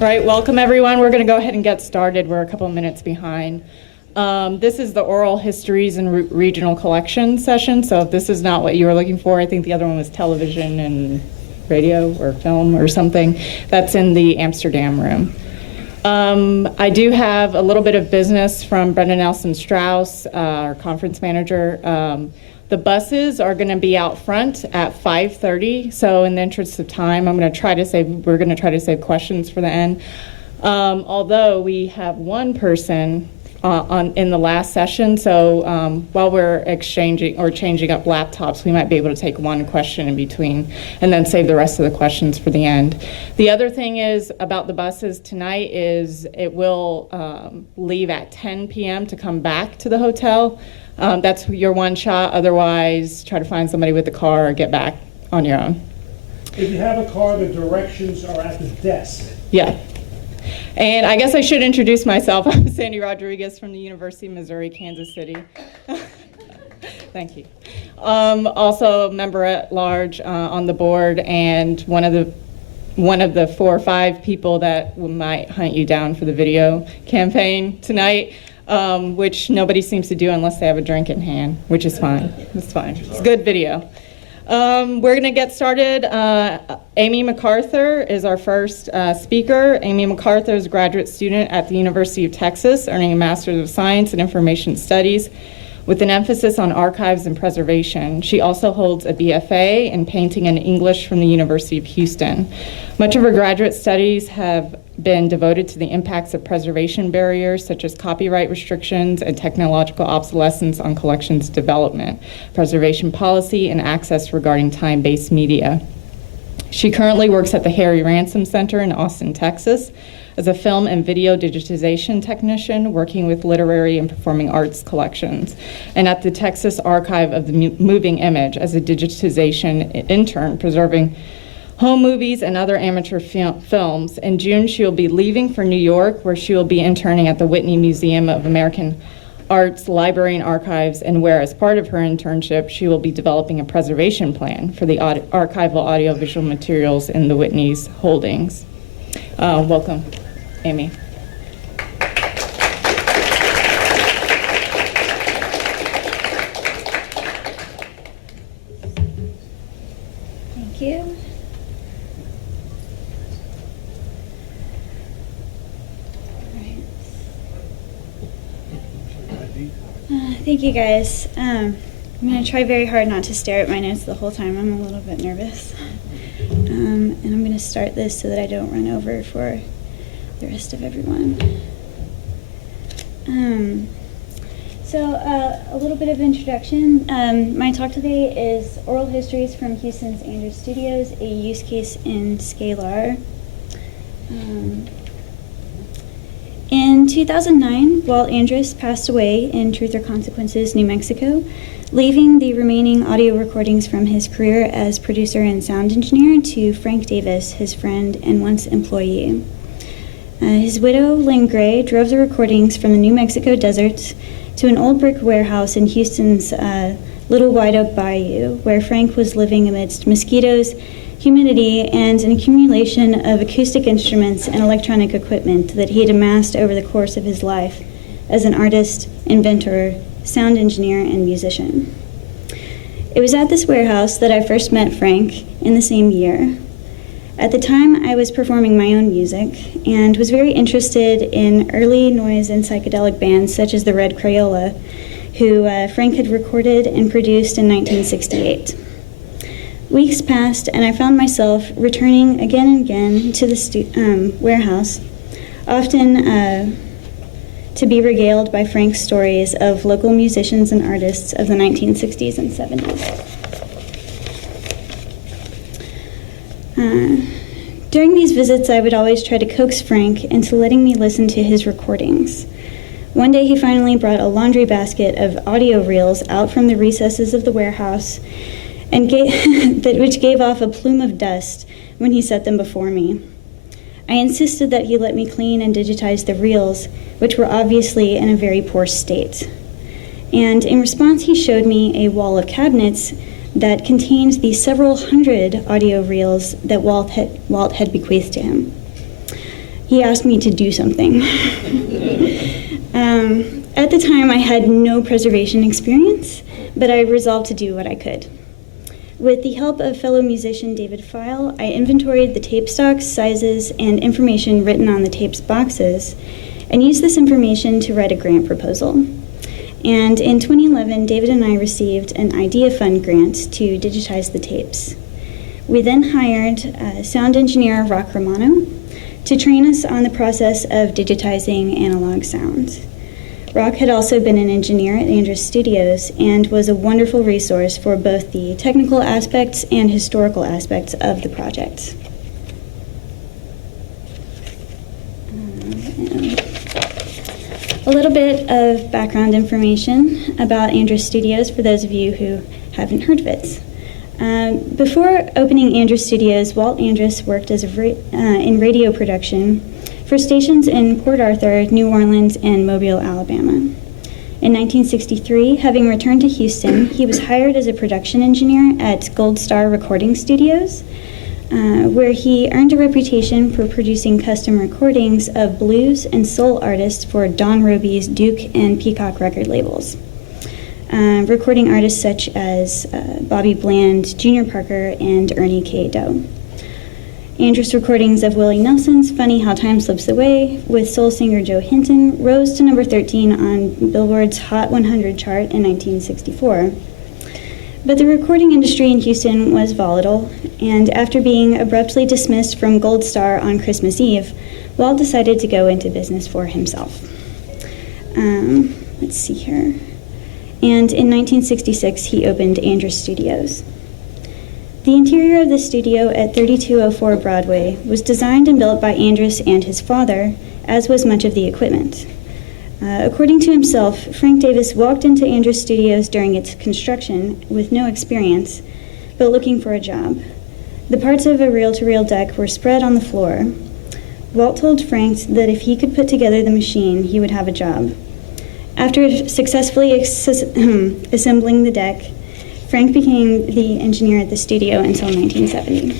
All right, welcome everyone. We're going to go ahead and get started. We're a couple of minutes behind. This is the oral histories and regional collection session, so if this is not what you were looking for, I think the other one was television and radio or film or something. That's in the Amsterdam room. I do have a little bit of business from Brenda Nelson Strauss, our conference manager. The buses are going to be out front at 5:30, so in the interest of time, we're going to try to save questions for the end. Although we have one person in the last session, so while we're exchanging or changing up laptops, we might be able to take one question in between and then save the rest of the questions for the end. The other thing is about the buses tonight is it will leave at 10 p.m. to come back to the hotel. That's your one shot. Otherwise, try to find somebody with a car or get back on your own. If you have a car, the directions are at the desk. Yeah. And I guess I should introduce myself. I'm Sandy Rodriguez from the University of Missouri, Kansas City. Thank you. Also a member at large on the board and one of the 4 or 5 people that might hunt you down for the video campaign tonight. Which nobody seems to do unless they have a drink in hand, which is fine. It's fine. It's a good video. We're going to get started. Amye McCarther is our first speaker. Amye McCarther is a graduate student at the University of Texas, earning a Master's of Science in Information Studies with an emphasis on archives and preservation. She also holds a BFA in painting and English from the University of Houston. Much of her graduate studies have been devoted to the impacts of preservation barriers such as copyright restrictions and technological obsolescence on collections development, preservation policy, and access regarding time-based media. She currently works at the Harry Ransom Center in Austin, Texas, as a film and video digitization technician working with literary and performing arts collections, and at the Texas Archive of the Moving Image as a digitization intern preserving home movies and other amateur films. In June, she will be leaving for New York, where she will be interning at the Whitney Museum of American Art's Library and Archives, and where, as part of her internship, she will be developing a preservation plan for the archival audiovisual materials in the Whitney's holdings. Welcome, Amye. Thank you. Thank you, guys. I'm going to try very hard not to stare at my notes the whole time. I'm a little bit nervous. And I'm going to start this so that I don't run over for the rest of everyone. So a little bit of introduction. My talk today is Oral Histories from Houston's Andrus Studios, a use case in SCALAR. In 2009, Walt Andrus passed away in Truth or Consequences, New Mexico, leaving the remaining audio recordings from his career as producer and sound engineer to Frank Davis, his friend and once employee. His widow, Lynn Gray, drove the recordings from the New Mexico desert to an old brick warehouse in Houston's Little White Oak Bayou, where Frank was living amidst mosquitoes, humidity, and an accumulation of acoustic instruments and electronic equipment that he had amassed over the course of his life as an artist, inventor, sound engineer, and musician. It was at this warehouse that I first met Frank in the same year. At the time, I was performing my own music and was very interested in early noise and psychedelic bands such as the Red Crayola, who Frank had recorded and produced in 1968. Weeks passed, and I found myself returning again and again to the warehouse, often to be regaled by Frank's stories of local musicians and artists of the 1960s and 70s. During these visits, I would always try to coax Frank into letting me listen to his recordings. One day, he finally brought a laundry basket of audio reels out from the recesses of the warehouse, and which gave off a plume of dust when he set them before me. I insisted that he let me clean and digitize the reels, which were obviously in a very poor state. And in response, he showed me a wall of cabinets that contained the several hundred audio reels that Walt had bequeathed to him. he asked me to do something. At the time, I had no preservation experience, but I resolved to do what I could. With the help of fellow musician David File, I inventoried the tape stocks, sizes, and information written on the tape's boxes, and used this information to write a grant proposal. And in 2011, David and I received an Idea Fund grant to digitize the tapes. We then hired sound engineer Rock Romano to train us on the process of digitizing analog sound. Rock had also been an engineer at Andrus Studios and was a wonderful resource for both the technical aspects and historical aspects of the project. A little bit of background information about Andrus Studios for those of you who haven't heard of it. Before opening Andrus Studios, Walt Andrus worked as in radio production for stations in Port Arthur, New Orleans, and Mobile, Alabama. In 1963, having returned to Houston, he was hired as a production engineer at Gold Star Recording Studios, where he earned a reputation for producing custom recordings of blues and soul artists for Don Robey's Duke and Peacock record labels. Recording artists such as Bobby Bland, Junior Parker, and Ernie K. Doe. Andrus' recordings of Willie Nelson's Funny How Time Slips Away with soul singer Joe Hinton rose to number 13 on Billboard's Hot 100 chart in 1964. But the recording industry in Houston was volatile, and after being abruptly dismissed from Gold Star on Christmas Eve, Walt decided to go into business for himself. Let's see here. And in 1966, he opened Andrus Studios. The interior of the studio at 3204 Broadway was designed and built by Andrus and his father, as was much of the equipment. According to himself, Frank Davis walked into Andrus Studios during its construction with no experience, but looking for a job. The parts of a reel-to-reel deck were spread on the floor. Walt told Frank that if he could put together the machine, he would have a job. After successfully assembling the deck, Frank became the engineer at the studio until 1970.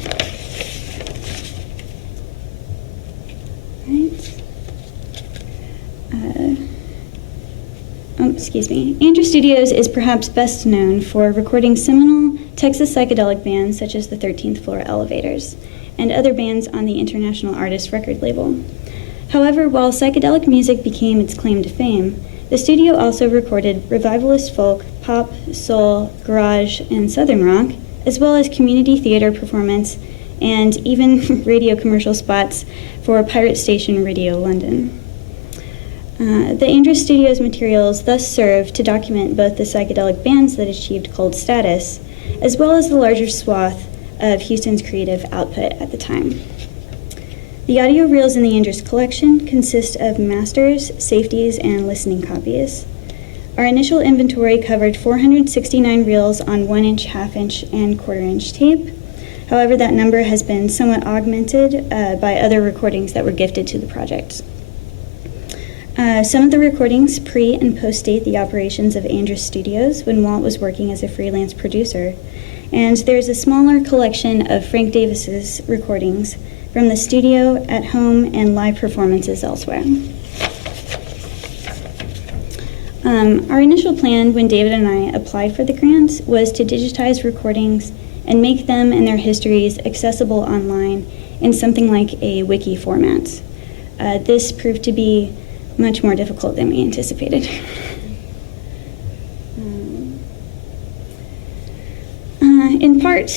Andrus Studios is perhaps best known for recording seminal Texas psychedelic bands such as the 13th Floor Elevators and other bands on the International Artist record label. However, while psychedelic music became its claim to fame, the studio also recorded revivalist folk, pop, soul, garage, and southern rock, as well as community theater performance and even radio commercial spots for pirate station Radio London. The Andrus Studios materials thus serve to document both the psychedelic bands that achieved cult status, as well as the larger swath of Houston's creative output at the time. The audio reels in the Andrus collection consist of masters, safeties, and listening copies. Our initial inventory covered 469 reels on 1-inch, half-inch, and quarter-inch tape. However, that number has been somewhat augmented by other recordings that were gifted to the project. Some of the recordings pre- and post-date the operations of Andrus Studios when Walt was working as a freelance producer, and there's a smaller collection of Frank Davis's recordings from the studio, at home, and live performances elsewhere. Our initial plan when David and I applied for the grant was to digitize recordings and make them and their histories accessible online in something like a wiki format. This proved to be much more difficult than we anticipated. In part,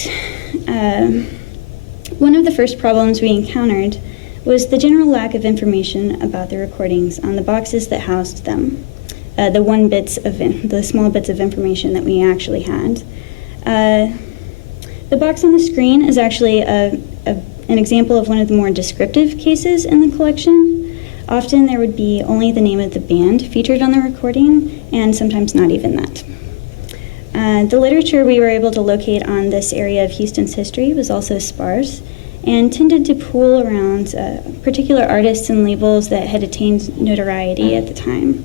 one of the first problems we encountered was the general lack of information about the recordings on the boxes that housed them, the small bits of information that we actually had. The box on the screen is actually an example of one of the more descriptive cases in the collection. Often there would be only the name of the band featured on the recording, and sometimes not even that. The literature we were able to locate on this area of Houston's history was also sparse and tended to pool around particular artists and labels that had attained notoriety at the time.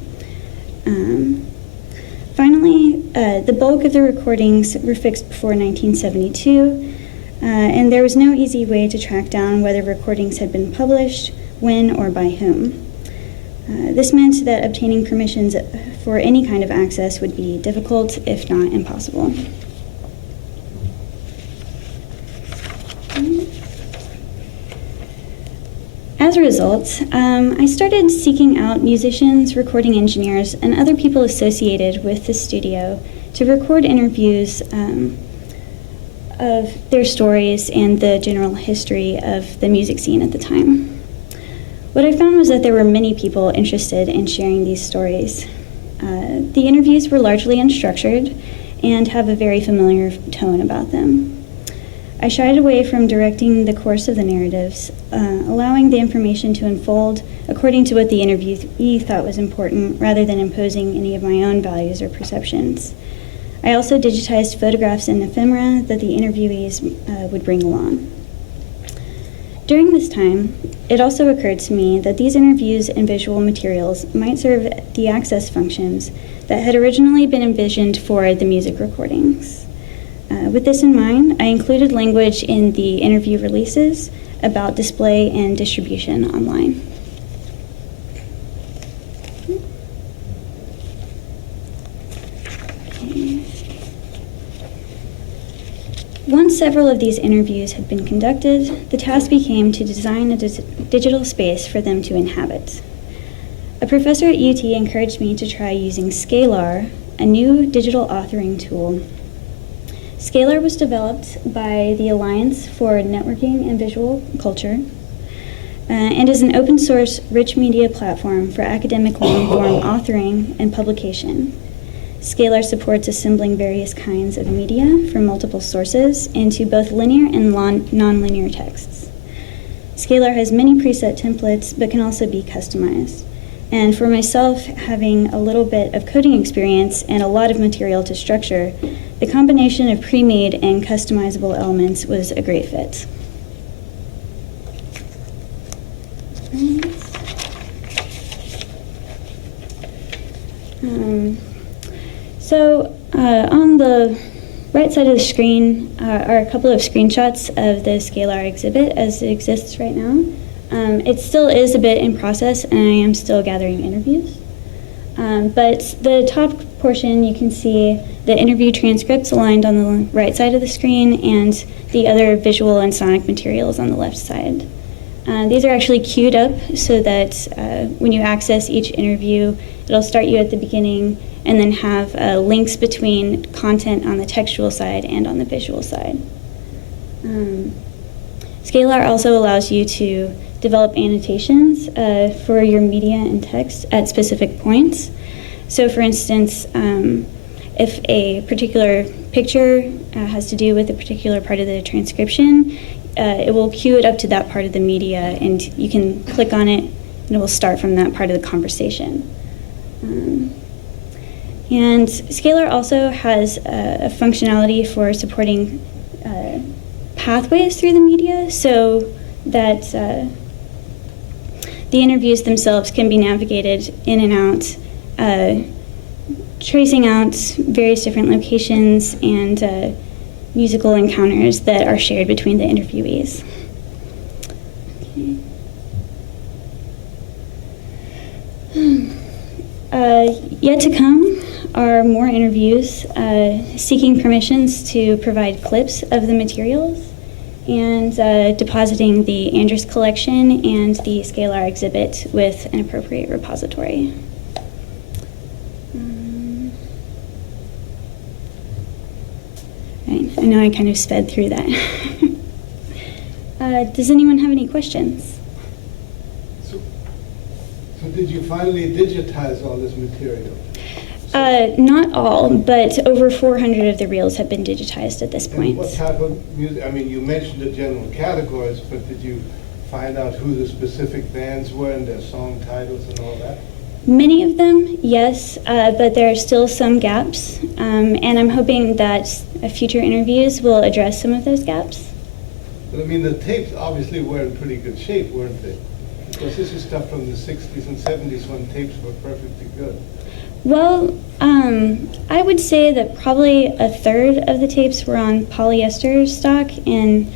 Finally, the bulk of the recordings were fixed before 1972, and there was no easy way to track down whether recordings had been published when, or by whom. This meant that obtaining permissions for any kind of access would be difficult, if not impossible. As a result, I started seeking out musicians, recording engineers, and other people associated with the studio to record interviews of their stories and the general history of the music scene at the time. What I found was that there were many people interested in sharing these stories. The interviews were largely unstructured and have a very familiar tone about them. I shied away from directing the course of the narratives, allowing the information to unfold according to what the interviewee thought was important, rather than imposing any of my own values or perceptions. I also digitized photographs and ephemera that the interviewees would bring along. During this time, it also occurred to me that these interviews and visual materials might serve the access functions that had originally been envisioned for the music recordings. With this in mind, I included language in the interview releases about display and distribution online. Once several of these interviews had been conducted, the task became to design a digital space for them to inhabit. A professor at UT encouraged me to try using SCALAR, a new digital authoring tool. SCALAR was developed by the Alliance for Networking and Visual Culture and is an open source rich media platform for academic long-form authoring and publication. SCALAR supports assembling various kinds of media from multiple sources into both linear and non-linear texts. SCALAR has many preset templates, but can also be customized. And for myself, having a little bit of coding experience and a lot of material to structure, the combination of pre-made and customizable elements was a great fit. On the right side of the screen are a couple of screenshots of the SCALAR exhibit as it exists right now. It still is a bit in process, and I am still gathering interviews. But the top portion, you can see the interview transcripts aligned on the right side of the screen and the other visual and sonic materials on the left side. These are actually queued up so that when you access each interview, it'll start you at the beginning and then have links between content on the textual side and on the visual side. SCALAR also allows you to develop annotations for your media and text at specific points. So for instance, if a particular picture has to do with a particular part of the transcription, it will queue it up to that part of the media, and you can click on it and it will start from that part of the conversation. And SCALAR also has a functionality for supporting pathways through the media, so that the interviews themselves can be navigated in and out, tracing out various different locations and musical encounters that are shared between the interviewees. Yet to come are more interviews seeking permissions to provide clips of the materials and depositing the Andrus collection and the SCALAR exhibit with an appropriate repository. Right, I know I kind of sped through that. Does anyone have any questions? So did you finally digitize all this material? Not all, but over 400 of the reels have been digitized at this point. And what type of music? I mean, you mentioned the general categories, but did you find out who the specific bands were and their song titles and all that? Many of them, yes, but there are still some gaps, and I'm hoping that future interviews will address some of those gaps. But I mean, the tapes obviously were in pretty good shape, weren't they? Because this is stuff from the 60s and 70s when tapes were perfectly good. Well, I would say that probably a third of the tapes were on polyester stock, and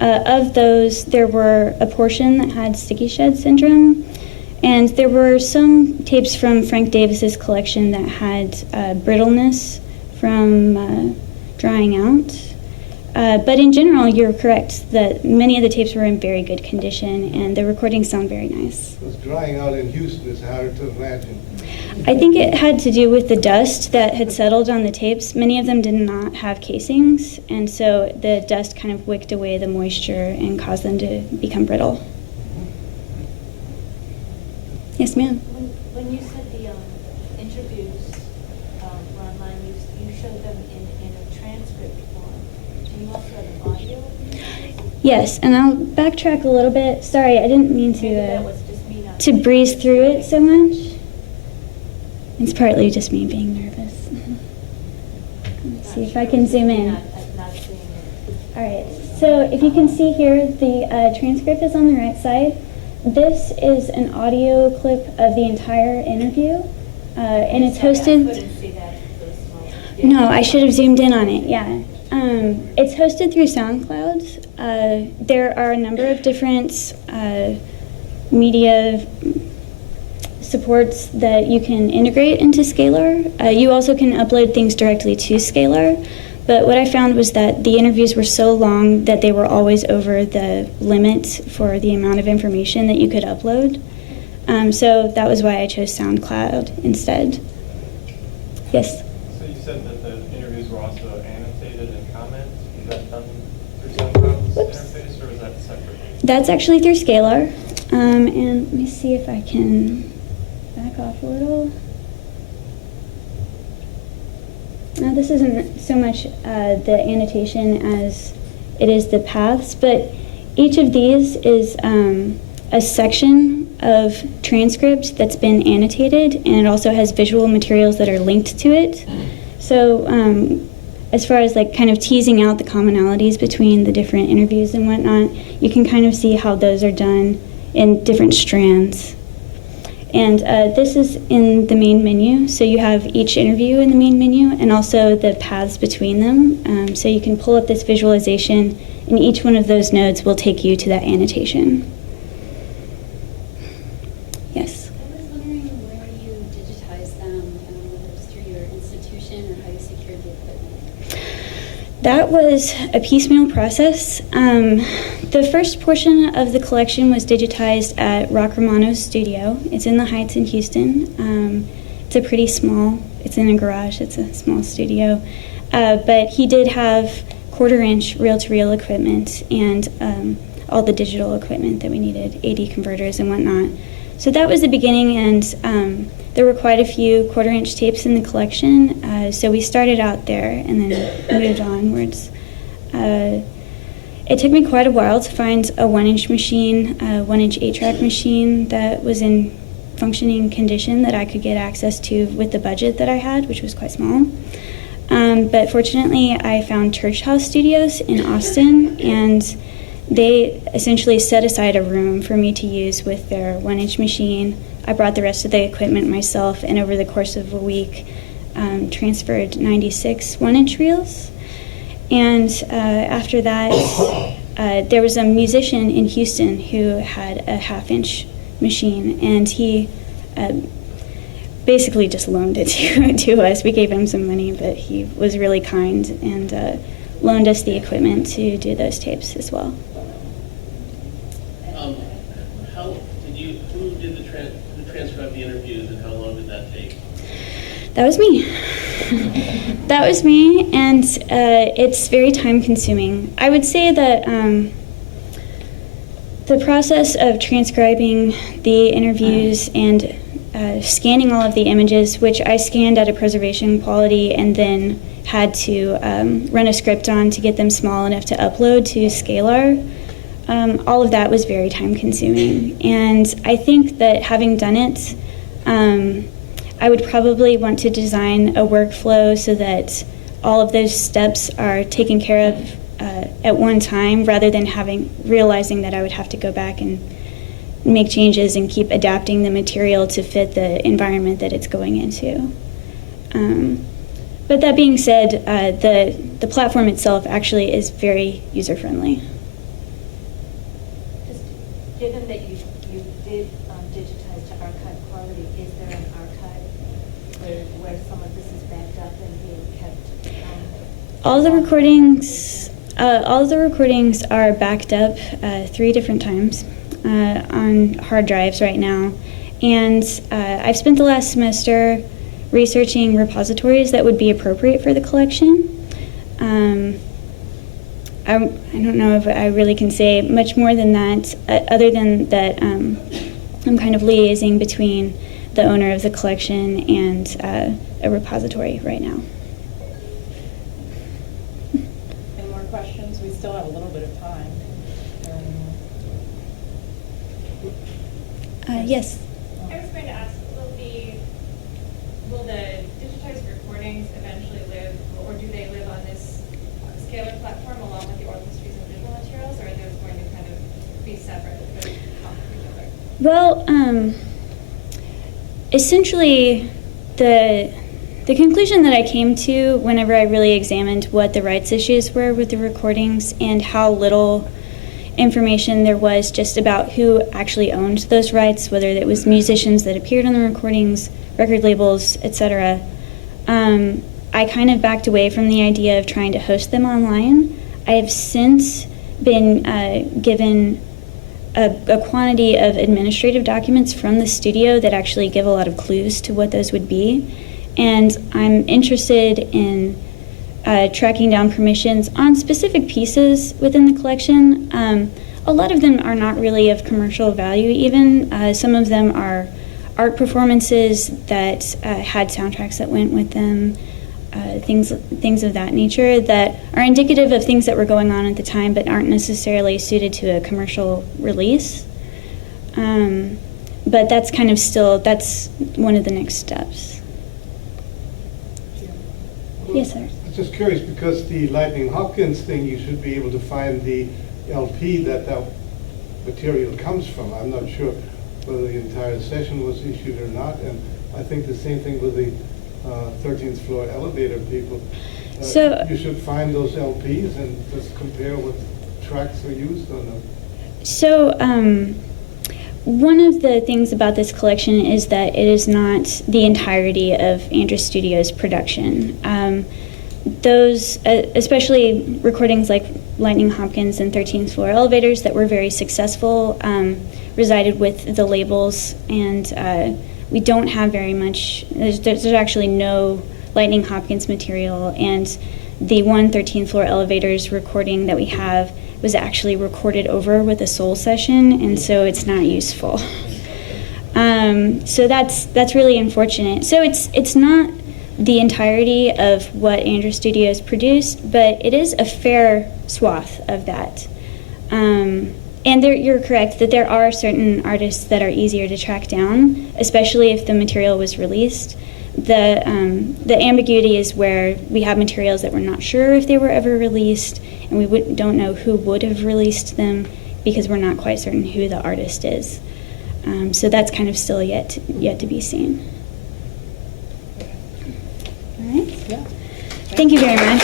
Of those, there were a portion that had sticky shed syndrome, and there were some tapes from Frank Davis's collection that had brittleness from drying out. But in general, you're correct that many of the tapes were in very good condition, and the recordings sound very nice. Because drying out in Houston is hard to imagine. I think it had to do with the dust that had settled on the tapes. Many of them did not have casings, and so the dust kind of wicked away the moisture and caused them to become brittle. Yes, ma'am. When you said the interviews were online, you showed them in a transcript form. Do you also have an audio of the interviews? Yes, and I'll backtrack a little bit. Sorry, I didn't mean Maybe that was just me not to breeze through it so much. It's partly just me being nervous. Let's see if I can zoom in. Not seeing it. All right, so if you can see here, the transcript is on the right side. This is an audio clip of the entire interview, and it's Sorry, hosted. I couldn't see that. It was small. No, I should have zoomed in on it, yeah. It's hosted through SoundCloud. There are a number of different media supports that you can integrate into SCALAR. You also can upload things directly to SCALAR. But what I found was that the interviews were so long that they were always over the limit for the amount of information that you could upload. So that was why I chose SoundCloud instead. Yes? So you said that the interviews were also annotated and comments. Is that done through SoundCloud's interface, or is that separate? That's actually through SCALAR. And let me see if I can back off a little. Now, this isn't so much the annotation as it is the paths, but each of these is a section of transcript that's been annotated, and it also has visual materials that are linked to it. So as far as like kind of teasing out the commonalities between the different interviews and whatnot, you can kind of see how those are done in different strands. And this is in the main menu, so you have each interview in the main menu and also the paths between them. So you can pull up this visualization, and each one of those nodes will take you to that annotation. Yes? I was wondering where you digitize them, whether it was through your institution or how you secured the equipment. That was a piecemeal process. The first portion of the collection was digitized at Andrus Studio. It's in the Heights in Houston. It's a pretty small, it's in a garage, it's a small studio. But he did have 1/4-inch reel-to-reel equipment and all the digital equipment that we needed, AD converters and whatnot. So that was the beginning, and there were quite a few 1/4-inch tapes in the collection. So we started out there and then moved onwards. It took me quite a while to find a 1-inch machine, a 1-inch 8-track machine that was in functioning condition that I could get access to with the budget that I had, which was quite small. But fortunately, I found Church House Studios in Austin, and they essentially set aside a room for me to use with their 1-inch machine. I brought the rest of the equipment myself, and over the course of a week, transferred 96 1-inch reels. And after that, there was a musician in Houston who had a 1/2-inch machine, and he basically just loaned it to us. We gave him some money, but he was really kind and loaned us the equipment to do those tapes as well. Who did the transfer of the interviews, and how long did that take? That was me. That was me, and it's very time consuming. I would say that the process of transcribing the interviews and scanning all of the images, which I scanned at a preservation quality and then had to run a script on to get them small enough to upload to SCALAR, all of that was very time consuming. And I think that having done it, I would probably want to design a workflow so that all of those steps are taken care of at one time, rather than realizing that I would have to go back and make changes and keep adapting the material to fit the environment that it's going into. But that being said, the platform itself actually is very user-friendly. where some of this is backed up and being kept? All the recordings are backed up 3 different times on hard drives right now. And I've spent the last semester researching repositories that would be appropriate for the collection. I don't know if I really can say much more than that, other than that I'm kind of liaising between the owner of the collection and a repository right now. Any more questions? We still have a little bit of time. Yes. I was going to ask, will the digitized recordings eventually live, or do they live on this SCALAR platform along with the oral histories and visual materials, or are those going to kind of be separate but talk to each other? Well, essentially, the conclusion that I came to whenever I really examined what the rights issues were with the recordings and how little information there was just about who actually owned those rights, whether it was musicians that appeared on the recordings, record labels, etc. I kind of backed away from the idea of trying to host them online. I have since been given a quantity of administrative documents from the studio that actually give a lot of clues to what those would be. And I'm interested in tracking down permissions on specific pieces within the collection. A lot of them are not really of commercial value even. Some of them are art performances that had soundtracks that went with them, things of that nature that are indicative of things that were going on at the time but aren't necessarily suited to a commercial release. But that's kind of that's one of the next steps. Yes, sir. I'm just curious, because the Lightning Hopkins thing, you should be able to find the LP that material comes from. I'm not sure whether the entire session was issued or not, and I think the same thing with the 13th floor elevator people. So you should find those LPs and just compare what tracks are used on them. So one of the things about this collection is that it is not the entirety of Andrus Studios' production. Those, especially recordings like Lightning Hopkins and 13th Floor Elevators that were very successful, resided with the labels, and we don't have very much. There's actually no Lightning Hopkins material, and the 13th Floor Elevators recording that we have was actually recorded over with a soul session, and so it's not useful. So that's really unfortunate. So it's not the entirety of what Andrus Studios produced, but it is a fair swath of that. And you're correct that there are certain artists that are easier to track down, especially if the material was released. The ambiguity is where we have materials that we're not sure if they were ever released, and we don't know who would have released them because we're not quite certain who the artist is. So that's kind of still yet to be seen. All right. Yeah. Thank you very much.